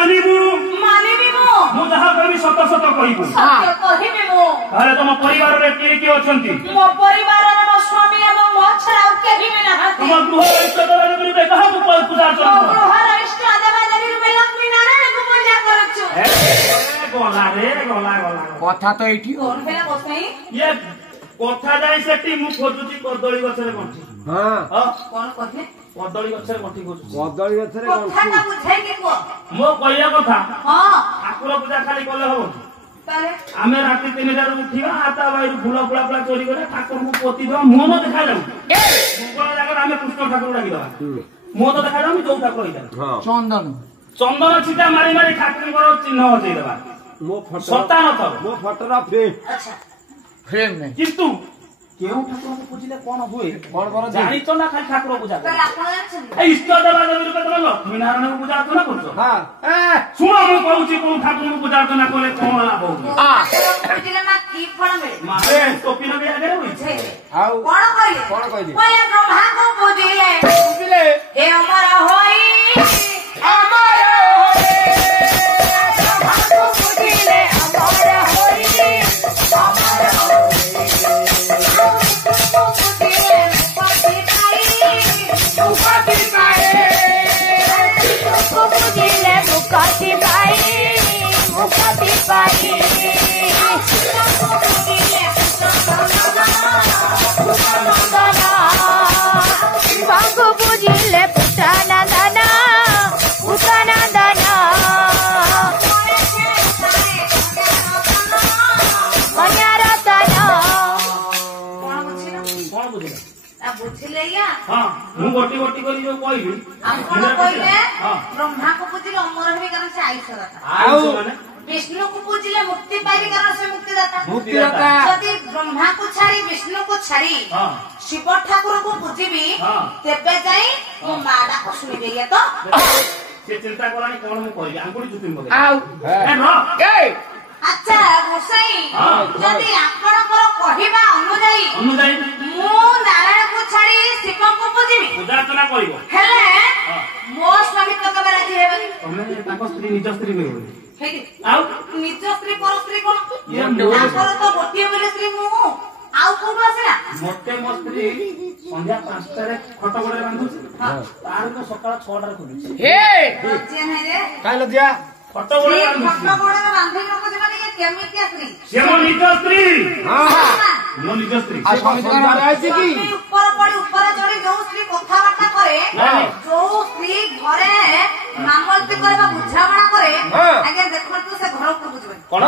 मानिबू मानिबी मु जहा कहबी सत सत कहिबू सत्य कहिबी मु अरे तुम परिवार रे के अछंती मो परिवार रे मो स्वामी एवं मो छरा केहि भी नहाती तुम गृह इष्ट देवता गुरुते कहा को पूजा करो गृहर इष्ट देवता गुरुते लक्ष्मी नारायण को पूजा करछु गला रे गला कथा तो एठी कोन भेला बसई ये कथा जाई सेठी मु खोजुची कदली गछरे गंठी हां कोन कहले कदली गछरे गंठी खोजुची कदली गछरे कथा ना बुझाई के को मो कहया कथा हां ठाकुर पूजा खाली कले हो तारे आमे राती 3 टा उठिबा आता बाई फुला फुला फुला चोरी करे ठाकुर को पोती दो मो न देखा जाऊ मंगल जागर आमे कृष्ण ठाकुर डाकी दवा मो तो देखा जाऊ जो ठाकुर इदा हां चंदन छिटा मारी मारी ठाकुर को चिन्ह होई देबा मो फोटो सत्ता न तो मो फोटोरा फ्रेम अच्छा फ्रेम नहीं किंतु केउ ठाकुर को पूजिले कोन होए कोन बर जानी तो ना खाली ठाकुर पूजा तारे आपण जान्छन् ए इष्ट देवता गुरुते तुम लक्ष्मी नारायण को पूजा तो ना करछो हां सुनो मु कहूची को ठाकुर को पूजा तो ना कले कोन लाभ हो बुझिले ना की फल मिले मारे टोपी न बिया करे होई आउ कोन कहले कहली ब्रह्मा को पूजिले बुझिले हे अमर होई अमर होए ब्रह्मा को पूजिले अमर होई अमर बुझिले पुटाना दाना बुझिले या हां मु गोटी गोटी करी जो कहली आपण कहले ब्रह्मा को पूजिले अमर होई कारण से आयुष दाता आउ माने विष्णु को पूजिले मुक्ति पाइबे कारण से मुक्ति दाता मुक्तिदाता यदि ब्रह्मा को छाड़ी विष्णु को छाड़ी शिव ठाकुर को पूजिबी तेबे जाई मो माडा को सुनि देइए तो से चिंता करानी कोन मु कहली आंगुडी जुतिम बगे आउ ए न ए अच्छा गोसाई यदि आपणकर कहिबा अनुଯାयी मो नारायण को छाड़ी शिव को पूजिबी पूजा अर्चना करिवो हेले मो स्वामी तो कबे राजी हेबे तमे ताको स्त्री निज स्त्री करिवो हेदी आउ निज स्त्री पर स्त्री कोन ये ताकर तो गोटिए बोले स्त्री मु आउ कोन आसेला मोटे मो स्त्री संध्या 5 रे खट गडे बांधुची तार तो सकाळ 6 रे खुलुची हे जे नै रे काइलो दिया खट गडे खट बांधुची गडे बांधि को जमाने के केमितिया स्त्री से मो निज स्त्री हां मो निज स्त्री आ स्वामी दरबार आइछि की ऊपर पड़ी ऊपर चढ़ी जो स्त्री कथा बार्ता करे जो स्त्री घरे मामलती करबा बुझावणा करे आगे देखो तो से घर को बुझबे कोन